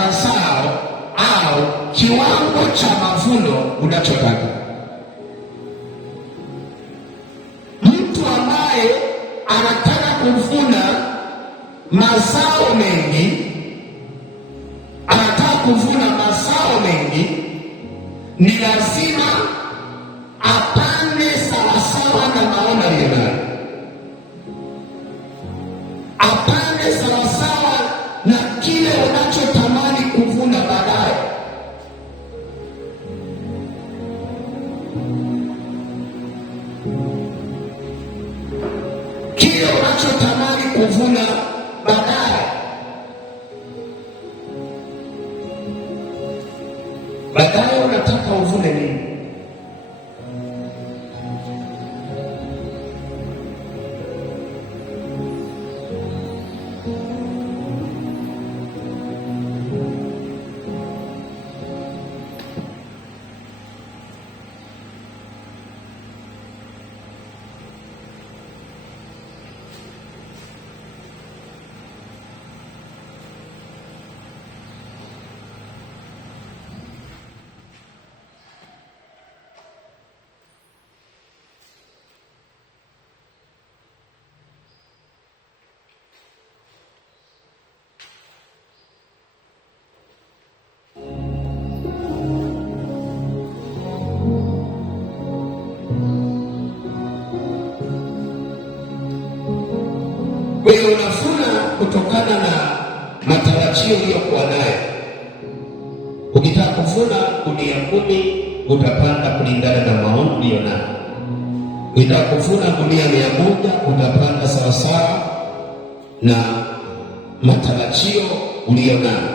mazao au kiwango cha mavuno unachotaka. Mtu ambaye anataka kuvuna mazao mengi, ni lazima apande sawasawa na maono aliyonayo, apande sawasawa na kile unachotamani kuvuna baadaye. Kile unachotamani kuvuna baadaye. Baadaye unataka uvune nini? Kwa hiyo unavuna kutokana na matarajio uliyokuwa nayo. Ukitaka kuvuna gunia 10, utapanda kulingana na maono uliyonayo. Ukitaka kuvuna gunia 100, utapanda sawasawa na matarajio uliyonayo.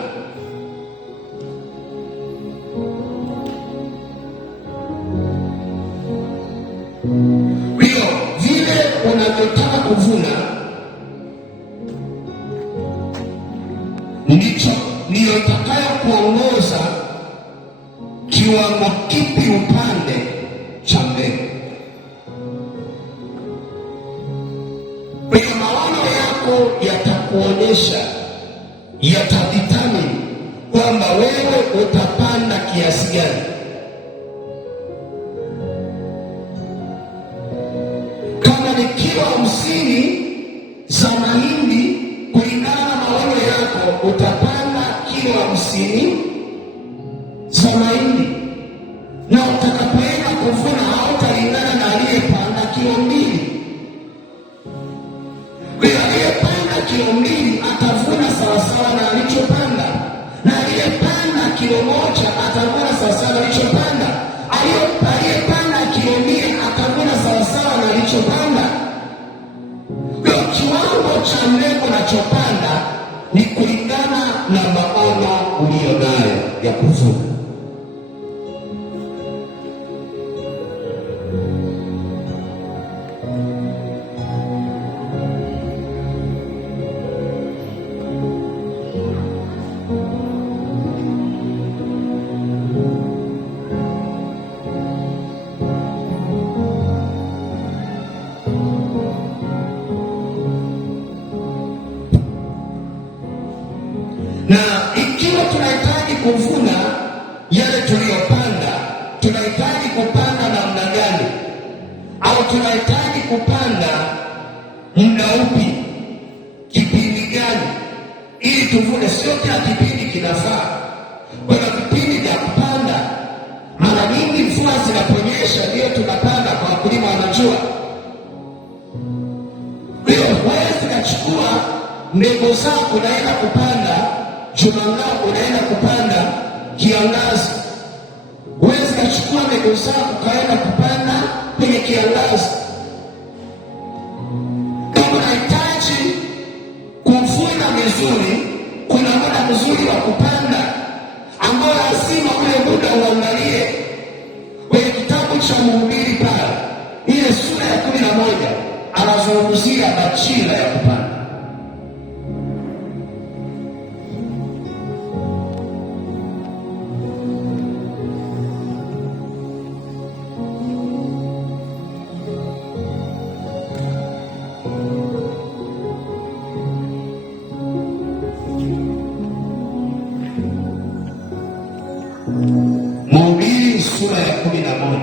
Kwa hiyo vile unavyotaka kuvuna ndiyo itakayo kuongoza kiwango kipi upande cha mbegu. Kwa hiyo maono yako yatakuonyesha, yatadetermine kwamba wewe utapanda kiasi gani. Kama ni kilo 50 za mahindi, kulingana na maono yako utapanda kilo 50 za mahindi, na utakapoenda kuvuna hautalingana na aliyepanda kilo 2. Kwa hiyo aliyepanda kilo 2 atavuna sawasawa na alichopanda, na aliyepanda kilo 1 atavuna sawasawa na alichopanda. Aliyepanda kilo 100 atavuna sawasawa na alichopanda. Kwa hiyo kiwango cha mbegu unachopanda ni kulingana na maono uliyonayo ya kuvuna. Na ikiwa tunahitaji kuvuna yale tuliyopanda, tunahitaji kupanda namna gani? Au tunahitaji kupanda muda upi, kipindi gani ili tuvune? Sio kila kipindi kinafaa. Kuna vipindi vya kupanda, mara nyingi mvua zinaponyesha ndio tunapanda, kwa wakulima wanajua. Hiyo huwezi kachukua mbegu zako unaenda kupanda Jumatano, unaenda kupanda kiangazi. Huwezi kachukua mbegu zako ukaenda kupanda kwenye kiangazi. Kama unahitaji kuvuna vizuri, kuna muda mzuri wa kupanda ambao lazima ule muda uangalie. Kwenye kitabu cha Mhubiri pale, ile sura ya 11 anazungumzia majira ya kupanda. sura ya 11.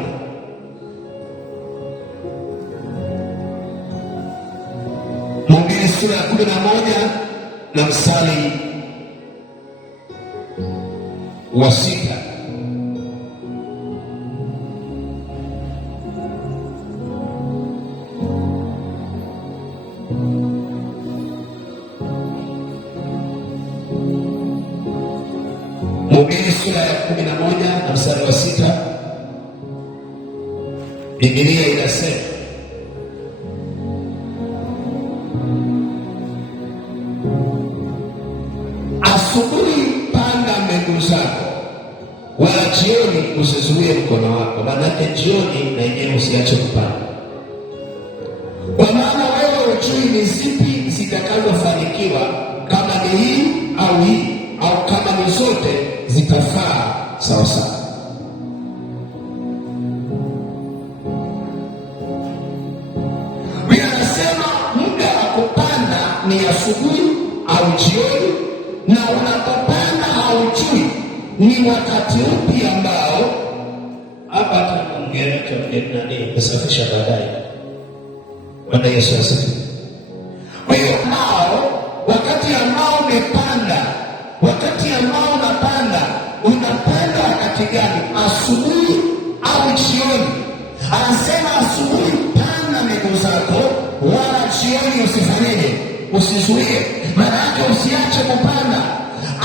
Mhubiri sura ya 11 na mstari wa 6. Mhubiri sura ya 11 na mstari wa 6, Biblia inasema, asubuhi panda mbegu zako, wala jioni usizuie mkono wako. Maanake jioni na yenyewe usiache kupanda, kwa maana wewe hujui ni zipi zitakazofanikiwa, kama ni hii au hii, au kama ni zote zitafaa sawa sawa. Biblia inasema muda wa kupanda ni asubuhi au jioni, na unapopanda haujui ni wakati upi ambao hapa tunaongelea kusafisha baadaye. Bwana Yesu asifiwe. Kwa hiyo wakati ambao umepanda, wakati ambao unapanda wakati gani? Asubuhi au jioni? Anasema asubuhi panda mbegu zako, wala jioni usifanyeje? Usizuie. Maana yake usiache kupanda.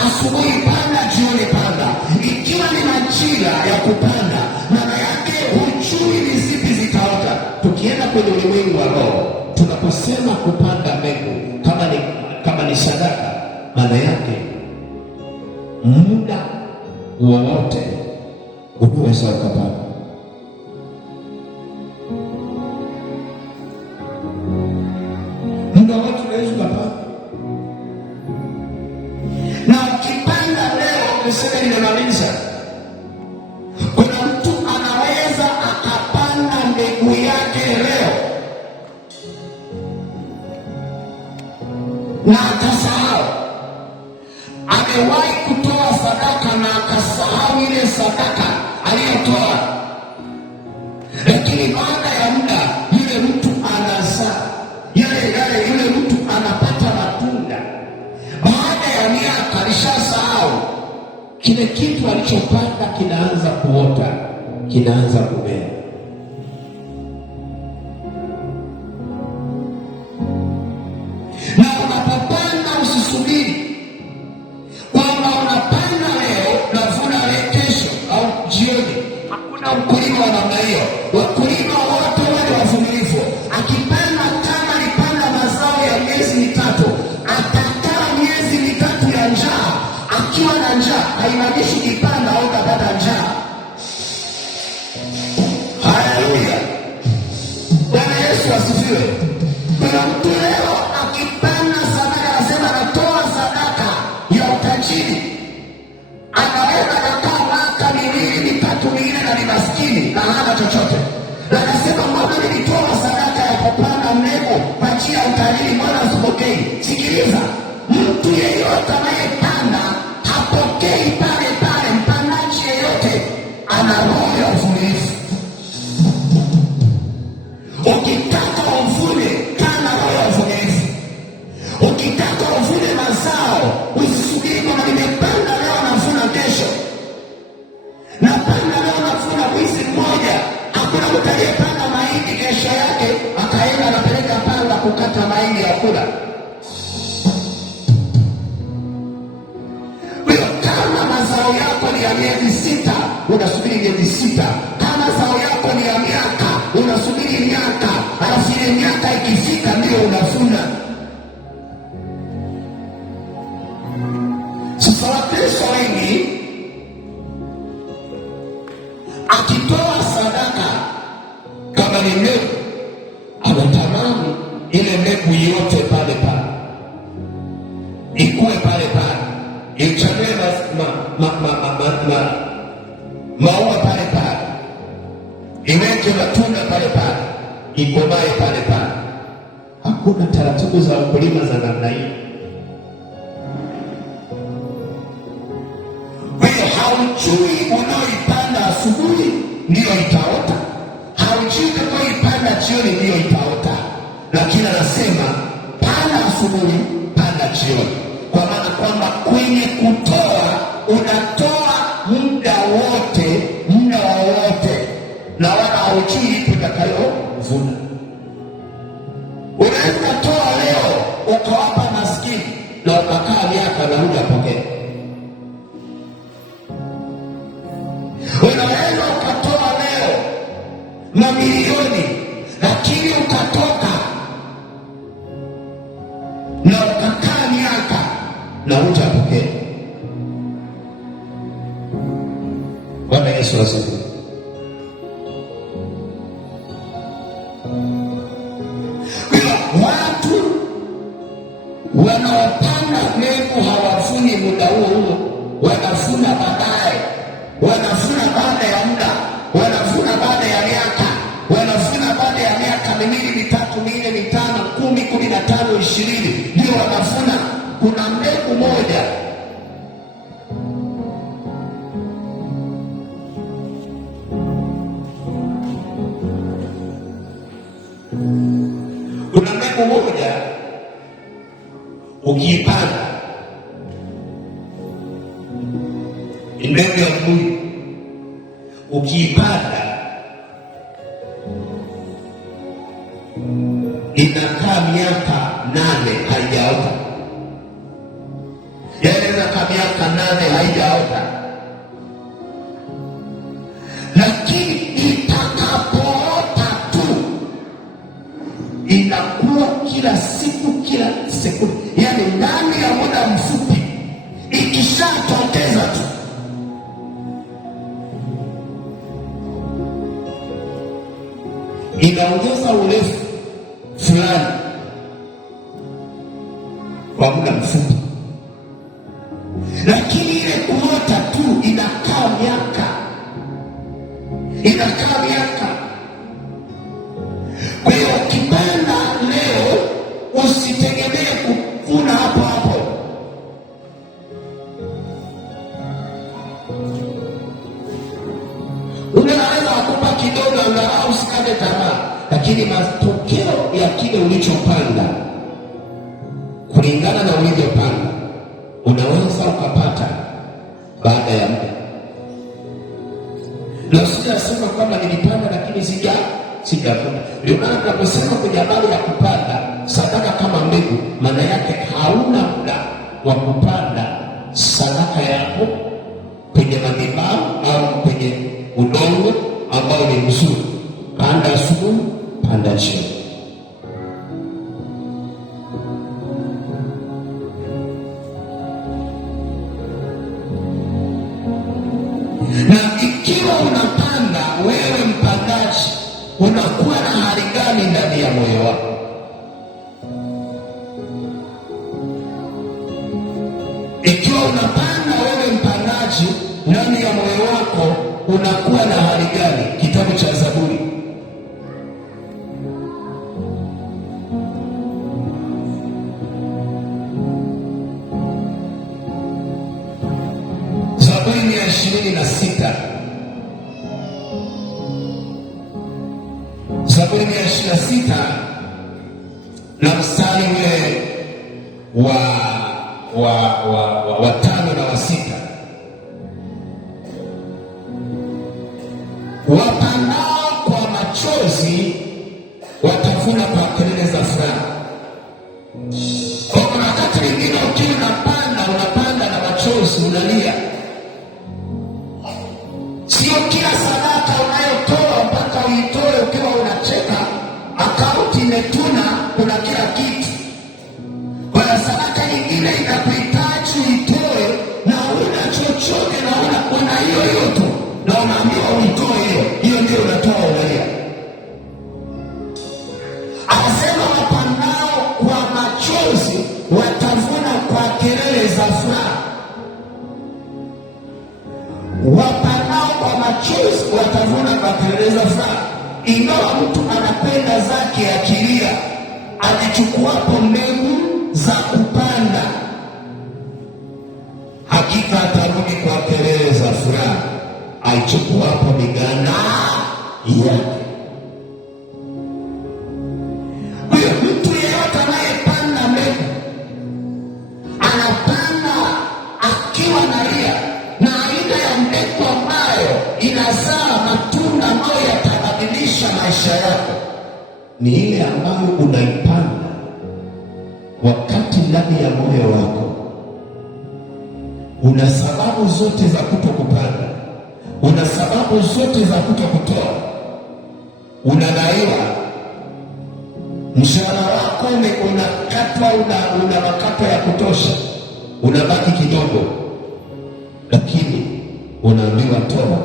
Asubuhi panda, jioni panda. Ikiwa ni majira ya kupanda, maana yake hujui ni zipi zitaota. Tukienda kwenye ulimwengu wa roho, tunaposema kupanda mbegu, kama ni sadaka, maana yake muda wowote unaweza ukapanda. Muda wote unaweza ukapanda. Na ukipanda leo, niseme nimemaliza, kuna mtu anaweza akapanda mbegu yake leo na akasahau. Amewahi kutoa sadaka na akasahau ile sadaka aliyotoa, lakini baada ya muda yule mtu anazaa yule mtu anapata matunda. Baada ya miaka alishasahau kile kitu alichopanda, kinaanza kuota, kinaanza kumea. Na unapopanda usisubiri kwamba unapanda leo na vuna kesho au jioni. Hakuna mkulima wa namna hiyo. Wakulima wote wale wavumilivu, akipanda kama alipanda mazao ya miezi mitatu, atakaa miezi mitatu ya njaa. Akiwa na njaa haimaanishi kipanda au utapata njaa. Haleluya, Bwana Yesu asifiwe. Kuna mtu leo akipanda sadaka, anasema natoa sadaka ya utajiri, anaweza kukaa miaka miwili mitatu minne na ni maskini na hana chochote, na anasema mbona nilitoa sadaka ya kupanda mbegu kwa ajili ya utajiri, mbona sipokei? Sikiliza, mtu yeyote anayepanda hapokei pale pale. Mpandaji yeyote ana roho ya uvumilivu. Ukitaka uvune, kana roho ya uvumilivu. Ukitaka uvune mazao, usisubiri kwamba nimepanda leo navuna kesho, napanda leo navuna mwezi mmoja. Hakuna mtu aliyepanda mahindi kesho yake akaenda anapeleka panda kukata mahindi ya kula. Kama mazao yako ni ya miezi sita, unasubiri miezi sita. Kama mazao yako ni ya miaka, unasubiri miaka. Alafu ile miaka ikifika ndio unavuna. Sasa Wakristo wengi akitoa sadaka kama ni mbegu, anatamani ile mbegu yote pale pale, ikue pale pale, ichanue maua pale pale, iweke matunda pale pale, ikomae pale pale. Hakuna taratibu za ukulima za namna hii. Wewe haujui unaoipanda asubuhi ndiyo itaota, haujui kama ipanda jioni ndiyo itaota, lakini anasema panda asubuhi, panda jioni, kwa maana kwamba kwenye kutoa unatoa muda wote, muda wowote, na wala haujui ipo itakayovuna. Unaweza toa leo ukawapa maskini na ukakaa miaka na hujapokea. Unaweza ukatoa leo mamilioni, lakini ukatoka na ukakaa miaka na hujapokea. Bwana Yesu asifiwe. Watu wanaopanda mbegu hawavuni muda huo huo, wanavuna baadaye, wanavuna baada ya muda, wanavuna baada ya miaka, wanavuna baada ya miaka miwili, mitatu, minne, mitano, 10, 15, 20, ndio wanavuna. Kuna mbegu moja ukiipanda, mbegu ya mbuyu ukiipanda inakaa miaka 8 haijaota. Inaweza kaa miaka 8 haijaota, lakini itakapoota tu inakuwa kila siku, kila sekunde, yaani ndani ya muda mfupi ikishatokeza tu inaongeza urefu fulani kwa muda mfupi, lakini ile kuota tu inakaa miaka, inakaa miaka. Kwa hiyo ukipanda leo usitegemee kuvuna hapo hapo. Unaweza kukupa kidogo angalau usikate tamaa, lakini matokeo ya kile ulichopanda kulingana na ulivyopanda unaweza ukapata baada ya muda. Na usijasema kwamba nilipanda lakini sijavuna. Ndio maana tunaposema kwenye habari ya kupanda sadaka kama mbegu, maana yake hauna muda wa kupanda sadaka yako kwenye madhabahu au kwenye udongo ambao ni mzuri. Panda asubuhi, panda jioni. Na ikiwa unapanda wewe mpandaji, unakuwa na hali gani ndani ya moyo wako? Ikiwa unapanda wewe mpandaji, ndani ya moyo wako unakuwa na hali gani? Kitabu cha Zaburi, Zaburi ya 26, Zaburi ya 26 na mstari ule wa 5 na wa 6. Wapandao kwa machozi watavuna kwa kelele za furaha. Kwa wakati mwingine ukiwa unapanda na machozi, unalia. Sio kila sadaka unayotoa mpaka uitoe ukiwa unacheka, akaunti imetuna, kuna kila kitu. Kwa sadaka nyingine inakuhitaji uitoe na una chochote na una hiyo tu, na unaambiwa uitoe hiyo ndio unatoa unalia. Anasema wapandao kwa machozi watavuna kwa kelele za furaha. Wapandao kwa machozi watavuna kwa kelele za furaha. Ingawa mtu anakwenda zake akilia, alichukuapo mbegu za kupanda, hakika atarudi kwa kelele za furaha aichukuapo miganda yake. Kwa hiyo mtu yeyote anayepanda mbegu anapanda akiwa na nia, na aina ya mbegu ambayo inazaa matunda ambayo yatabadilisha maisha yako ni ile ambayo unaipanda wakati ndani ya moyo wako una sababu zote za kutokupanda, una sababu zote za kutokutoa, unadaiwa, mshahara wako unakatwa, una makato ya kutosha, unabaki kidogo, lakini unaambiwa toa.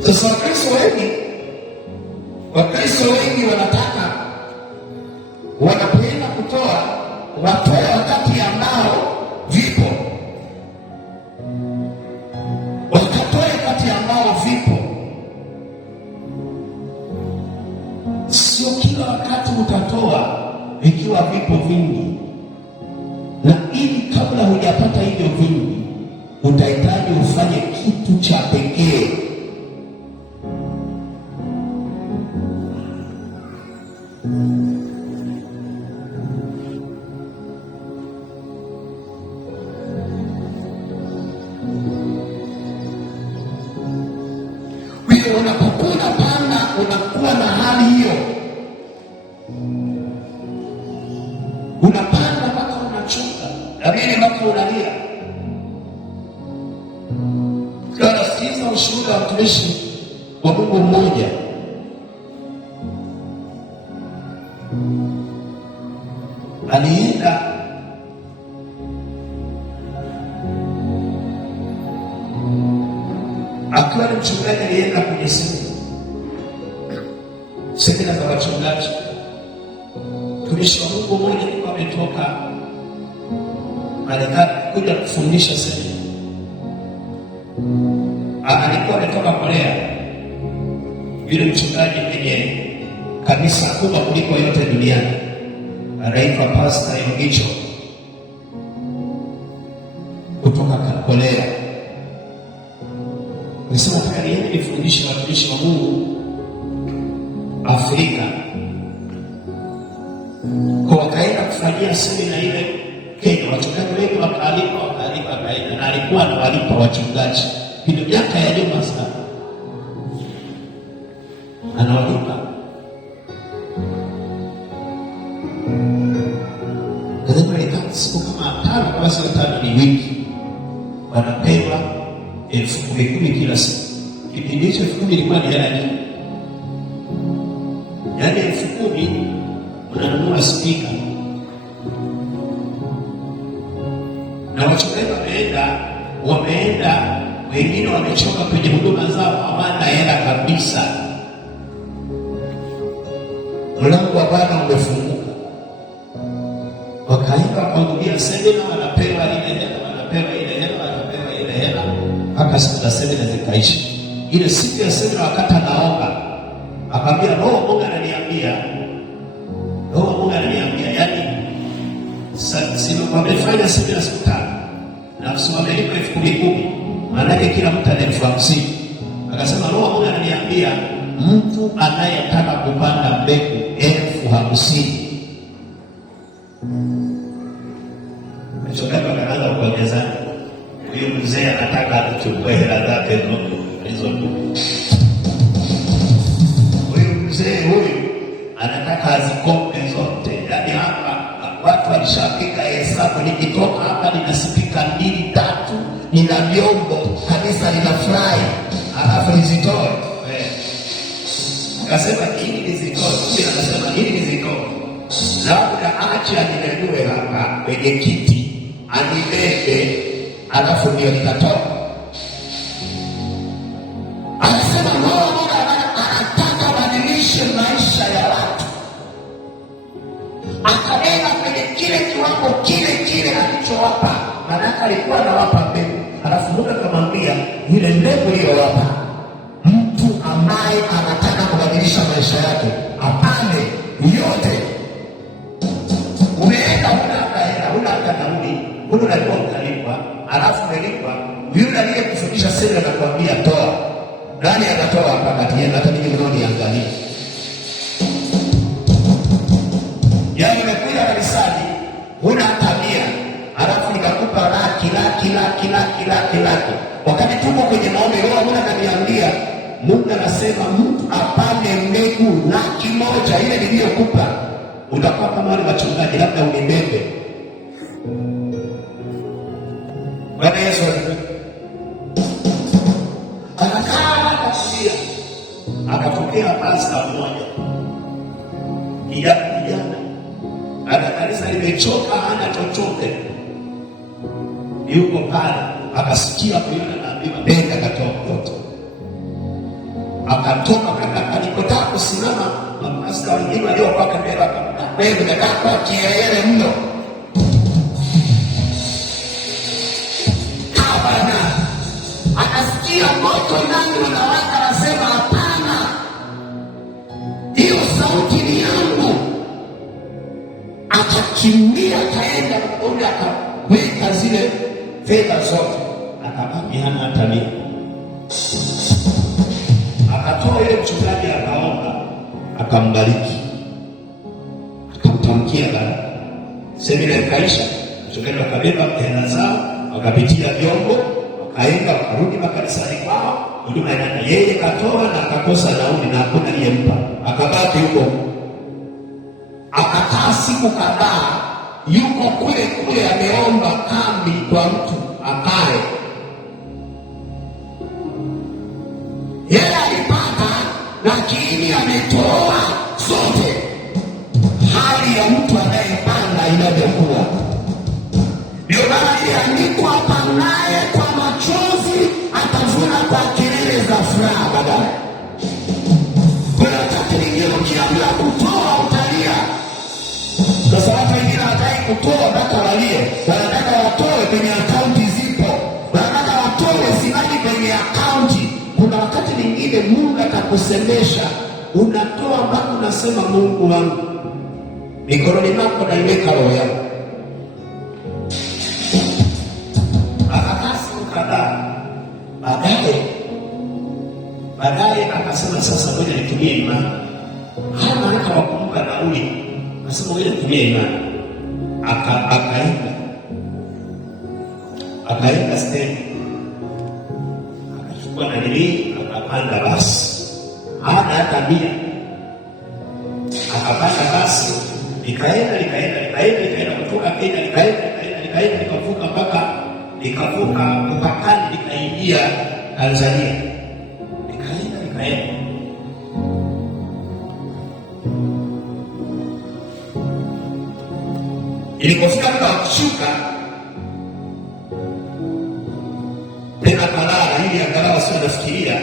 Sasa Wakristo wengi wanapenda kutoa, watoe wakati ambao vipo, wakatoe wakati ambao vipo. Sio kila wakati utatoa ikiwa vipo vingi, na ili kabla hujapata hivyo vingi utahitaji ufanye kitu cha pekee. Unapokuwa unapanda unakuwa na hali hiyo, unapanda mpaka unachoka, lakini mpaka unalia. Sikiliza ushuhuda wa mtumishi wa Mungu mmoja. Alienda akiwa ni mchungaji, alienda kwenye semina za wachungaji. Mtumishi wa Mungu mmoja alikuwa ametoka Marekani kuja kufundisha semina. Alikuwa ametoka Korea. Yule mchungaji mwenye kanisa kubwa kuliko yote duniani anaitwa Pastor Yongicho kutoka Korea. Nisema niende nifundishe watumishi wa Mungu Afrika. Kwa wakaenda kufanyia semina ile Kenya, wachungaji wengi wakaalika kaenda, na alikuwa anawalipa wachungaji hilo miaka ya nyuma sana, anawalipa siku kama 5 kwa siku 5 ni wiki, wanapewa 10,000 kila siku. Kipindi hicho 10,000 ilikuwa ni hela nyingi, yaani 10,000 unanunua spika. Na wachungaji wameenda wengine wamechoka kwenye huduma zao, hawana hela kabisa. Mlango wa Bwana umefunguka, wakaenda kuhudhuria semina, wanapewa ile hela, mpaka siku za semina zikaisha. Ile siku ya semina wakati anaomba akamwambia Mungu ananiambia, yaani wamefanya semina siku 5 na wamelipa 10,000, maana yake kila mtu ana 50,000. Akasema Mungu ananiambia mtu anayetaka kupanda mbegu 50,000. Mchungaji akaanza kuongeza, huyu mzee anataka atuchukue hela zake hizo tu. Huyu mzee anataka azikope zote. Yaani hapa watu walishapika hesabu, nikitoka hapa nina spika 2 3, nina vyombo, kanisa linafurahi, alafu nizitoe. Akasema hili nizitoe, akasema hili nizitoe, labda acha ninyanyue hapa kwenye kiti anibebe, alafu ndio nikatoa. Anasema Mungu anataka badilishe maisha ya watu. Akaenda kwenye kile kiwango kile alichowapa, maana alikuwa anawapa mbegu. Alafu Mungu akamwambia yule mbegu iliyowapa, mtu ambaye anataka kubadilisha maisha yake apande yote. Umeenda huna hata nauli, unalipwa utalipwa, alafu umelipwa Yule aliyekufundisha siri anakuambia toa. Nani anatoa hapa kati yenu? Hata mimi mnaoniangalia. Yaani umekuja kanisani, huna tabia, halafu nikakupa laki. Wakati tuko kwenye maombi, roho Mungu ananiambia, Mungu anasema mtu apande mbegu 100,000 ile niliyokupa. Utakuwa kama wale wachungaji, labda unibebe. Bwana Yesu akakaa kusia. Akatokea pasta mmoja, kijana ana kanisa limechoka, hana chochote, yuko pale. Akasikia kuona naambiwa nenda katoa mtoto. Akatoka alipotaka kusimama, mapasta wengine waliokuwa kamera wewe nataka kwa kielele mno. Hapana. Akasikia moto ndani unawaka, anasema hapana. Hiyo sauti ni yangu. Akakimbia kaenda kuona, akaweka zile fedha zote, akabaki hana hata mia. Akatoa ile mchungaji, akaomba, akambariki, akamtamkia baraka. Semina ikaisha, mchungaji akabeba hela zao, wakapitia vyombo, wakaenda wakarudi makanisani kwao. Huduma inaenda, yeye katoa na akakosa nauli na hakuna aliyempa, akabaki huko. Akakaa siku kadhaa, yuko kule ameomba kambi kwa mtu akae. Yeye alipata, lakini ametoa zote. Hali ya mtu anayepanda inavyokuwa. Ndio maana iliandikwa, apandaye kwa machozi atavuna kwa kelele za furaha baadaye. Kuna wakati mwingine ukiambiwa kutoa utalia. Sasa watu wengine hawataki kutoa, mpaka walie. Wanataka watoe kwenye akaunti zipo. Wanataka watoe zibaki kwenye akaunti. Kuna wakati mwingine Mungu atakusemesha, unatoa mpaka unasema Mungu wangu, mikononi mwako naiweka roho yangu. Akakaa siku kadhaa, baadaye akasema sasa ngoja nitumie imani. Hana hata wakumbuka nauli, akasema ngoja nitumie imani. Akaenda stendi, akachukua na nili, akapanda basi, hana hata mia. Akapanda basi, likaenda kutoka Kenya, likaenda likavuka mpaka likavuka mpakani, likaingia Tanzania, likaenda. Ilipofika muda wa kushuka tena kalala, ili angalau sio nafikiria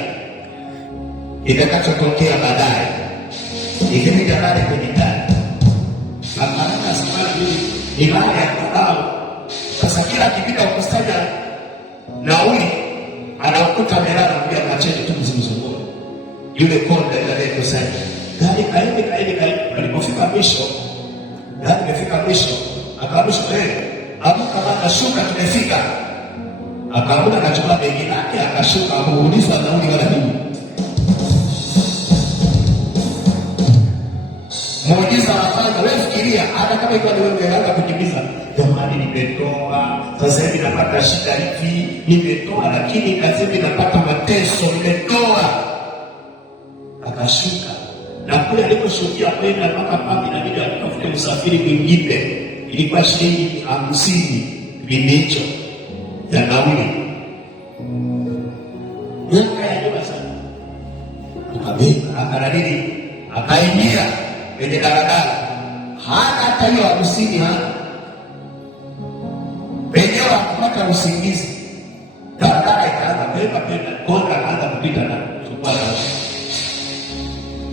itakachotokea baadaye. Ikifika pale kwenye gari, akalala safari hii ni mara ya kadhaa. Sasa kila akipita kukusanya nauli, anakuta amelala bila machete tu mzunguko. Yule konda ile aliyekusanya gari kaende. Alipofika mwisho, gari imefika mwisho, akarusha mbele, amka bana, shuka, tumefika. Akaamka, akachukua begi lake, akashuka, akamuuliza nauli wala nini. Muujiza anafanya. Wewe fikiria, hata kama iko ni wewe unaanza kukimbiza, jamani nimetoa, sasa hivi napata shida hivi, nimetoa lakini sasa hivi napata mateso, nimetoa. Akashuka, na kule aliposhukia kwenda mpaka papi, na bidii akatafuta usafiri mwingine. Ilikuwa shilingi 50 kipindi hicho ya nauli. Miaka ya nyuma sana. Akabeba, akaradili, akaingia kwenye daladala. Hana hata hiyo 50 hana. Penyewe akapata usingizi. Daladala ikaanza kwenda, konda akaanza kupita na chukua na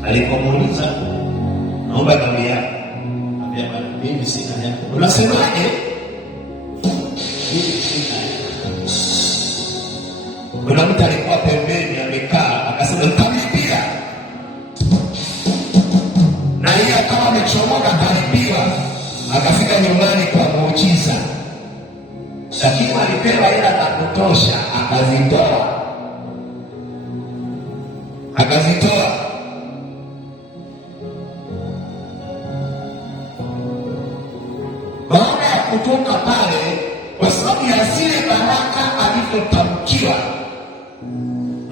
alipomuuliza, naomba nauli yako. Akasema mimi sina yako. Unasemaje? Mimi sina yako. Kuna mtu alikuwa pembeni amekaa, akasema nitamlipia. Na yeye akawa amechomoka, akalipiwa. Akafika nyumbani kwa muujiza. Shakimu alipewa hela za kutosha, akazitoa. Baada ya kutoka pale, kwa sababu ya zile baraka alivyotamkiwa,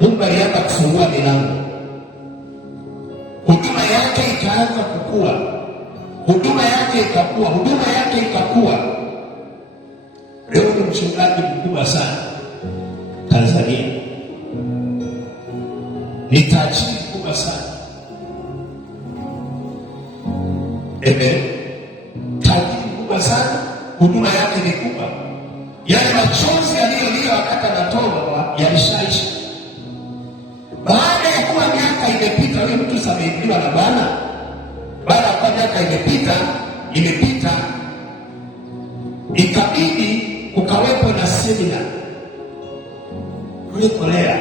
Mungu alianza kufungua milango. Huduma yake ikaanza kukua, huduma yake ikakua. Leo ni mchungaji mkubwa sana Tanzania, ni tajiri mkubwa sana. Tajiri mkubwa sana, huduma yake ni kubwa. Yale machozi aliyolia wakati anatoa yalishaisha. Baada ya kuwa miaka imepita, huyo mtu sameibiwa na Bwana. Baada ya kuwa miaka imepita, ikabidi kukawepo na semina kule Korea,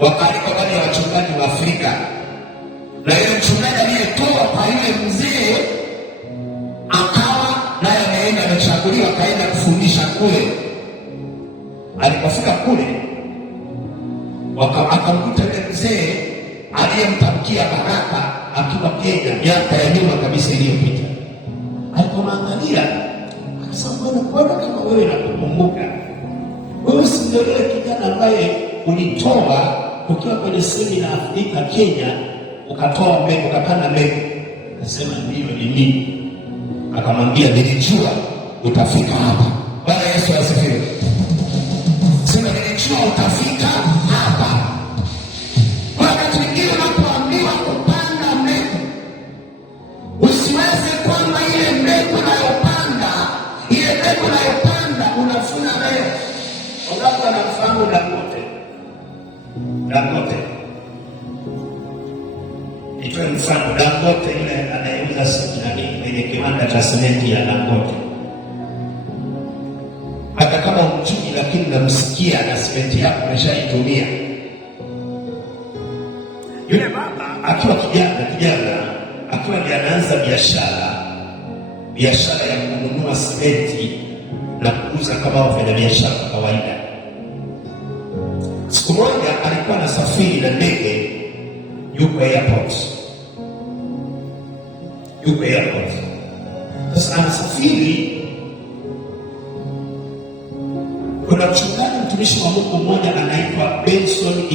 wakaalika wale ya wachungaji wa Afrika, na yule mchungaji aliyetoa kwa yule mzee akawa naye ameenda, amechaguliwa, akaenda kufundisha kule. Alipofika kule, akamkuta yule mzee aliyemtamkia baraka akiwa Kenya miaka ya nyuma kabisa iliyopita. Alipomwangalia akasema, mbona kama wewe nakukumbuka, wewe si ndio yule kijana ambaye ulitoa ukiwa kwenye semina Afrika Kenya, ukatoa mbegu, ukapanda mbegu? Akasema, ndio, ni mimi. Akamwambia, nilijua utafika hapa. Bwana Yesu asifiwe. Sema, nilijua utafika hapa. Wakati mwingine unapoambiwa kupanda mbegu, usiwaze kwamba ile mbegu unayopanda unafuna leo. Wangapi wanamfahamu Dangote? Nitoe mfano. Dangote yule anayeuza simenti kwenye kiwanda cha simenti ya Dangote, hata kama umchumi, lakini namsikia na simenti yako umeshaitumia. Yule baba akiwa kijana akiwa anaanza biashara ya kununua simenti na kuuza kama wafanyabiashara kawaida. Siku moja alikuwa anasafiri na ndege, yuko airport. Sasa anasafiri, kuna mchungaji mtumishi wa Mungu mmoja anaitwa Benson